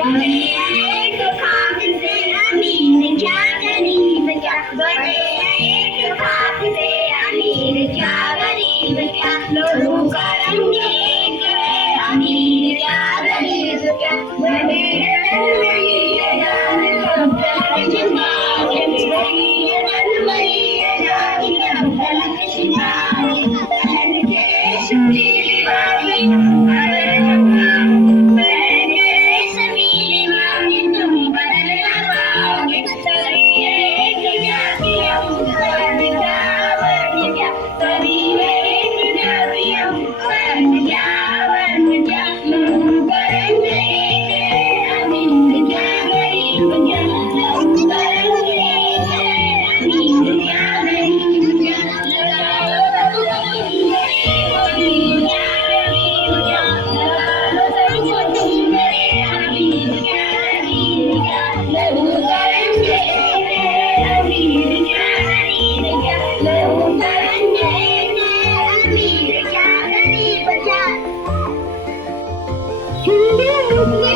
एक खाक से अमीर क्या गरीब क्या बने एक खाक से अमीर क्या गरीब क्या लोगों का रंग एक है अमीर क्या गरीब क्या बने Hello.